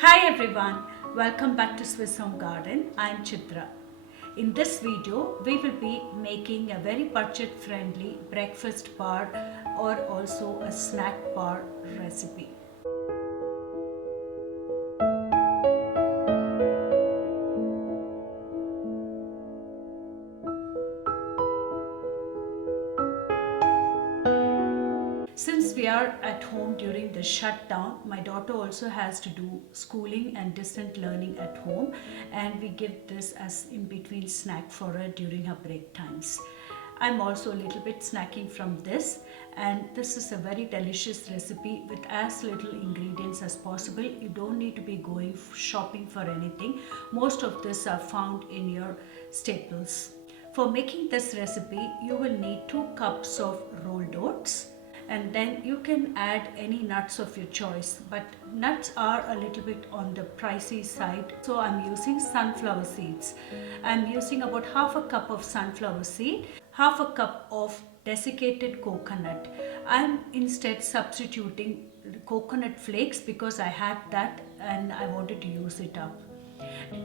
Hi everyone, welcome back to Swiss Home Garden. I'm Chitra. In this video, we will be making a very budget friendly breakfast bar or also a snack bar recipe. Since we are at home during the shutdown, my daughter also has to do schooling and distant learning at home, and we give this as in between snack for her during her break times. I'm also a little bit snacking from this, and this is a very delicious recipe with as little ingredients as possible. You don't need to be going shopping for anything. Most of this are found in your staples. For making this recipe, you will need 2 cups of rolled oats, and then you can add any nuts of your choice, but nuts are a little bit on the pricey side, so I'm using sunflower seeds. I'm using about half a cup of sunflower seed, half a cup of desiccated coconut. I'm instead substituting coconut flakes because I had that and I wanted to use it up.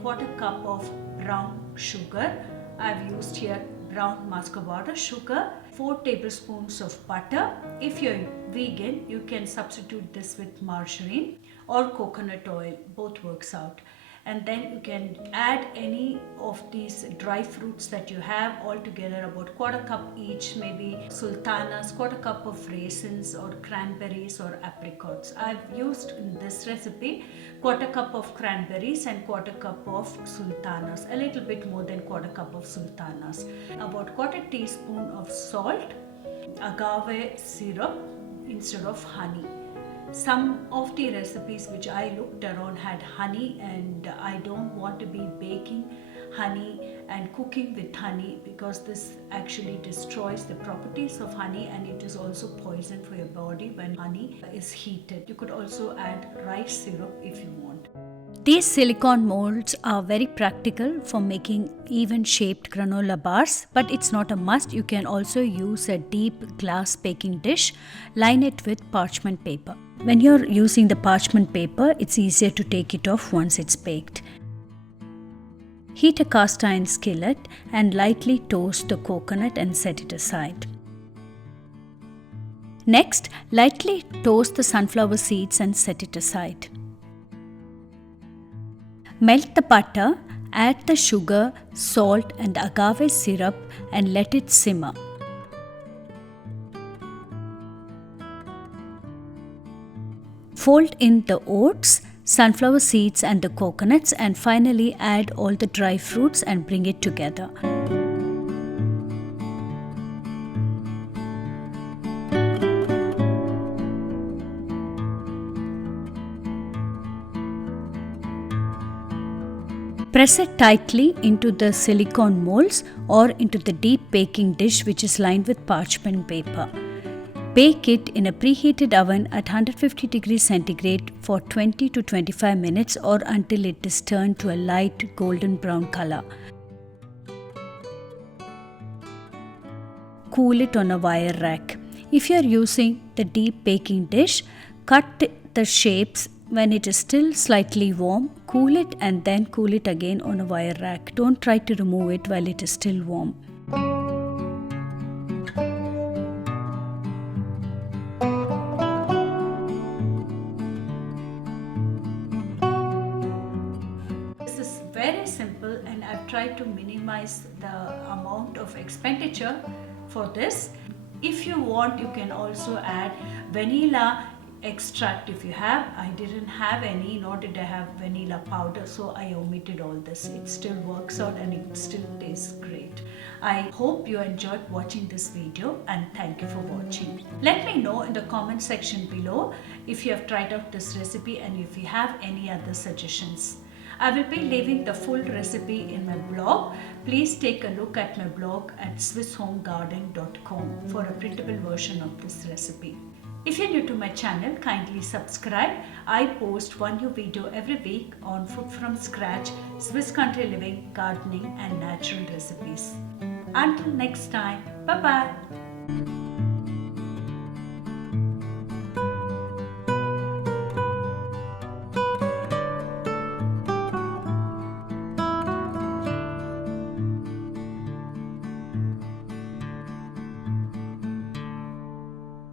Quarter cup of brown sugar. I've used here brown muscovado sugar, 4 tablespoons of butter. If you're vegan, you can substitute this with margarine or coconut oil, both works out. And then you can add any of these dry fruits that you have, all together about quarter cup each, maybe sultanas, quarter cup of raisins or cranberries or apricots. I've used in this recipe quarter cup of cranberries and quarter cup of sultanas, a little bit more than quarter cup of sultanas, about quarter teaspoon of salt, agave syrup instead of honey. Some of the recipes which I looked around had honey, and I don't want to be baking honey and cooking with honey because this actually destroys the properties of honey, and it is also poison for your body when honey is heated. You could also add rice syrup if you want. These silicone molds are very practical for making even shaped granola bars, but it's not a must. You can also use a deep glass baking dish, line it with parchment paper. When you're using the parchment paper, it's easier to take it off once it's baked. Heat a cast iron skillet and lightly toast the coconut and set it aside. Next, lightly toast the sunflower seeds and set it aside. Melt the butter, add the sugar, salt and agave syrup and let it simmer. Fold in the oats, sunflower seeds and the coconuts, and finally add all the dry fruits and bring it together. Press it tightly into the silicone molds or into the deep baking dish which is lined with parchment paper. Bake it in a preheated oven at 150 degrees centigrade for 20 to 25 minutes or until it is turned to a light golden brown color. Cool it on a wire rack. If you are using the deep baking dish, cut the shapes when it is still slightly warm, cool it and then cool it again on a wire rack. Don't try to remove it while it is still warm. Very simple, and I've tried to minimize the amount of expenditure for this. If you want, you can also add vanilla extract if you have. I didn't have any, nor did I have vanilla powder, so I omitted all this. It still works out and it still tastes great. I hope you enjoyed watching this video, and thank you for watching. Let me know in the comment section below if you have tried out this recipe and if you have any other suggestions. I will be leaving the full recipe in my blog. Please take a look at my blog at swisshomegarden.com for a printable version of this recipe. If you're new to my channel, kindly subscribe. I post one new video every week on food from scratch, Swiss country living, gardening and natural recipes. Until next time, bye-bye.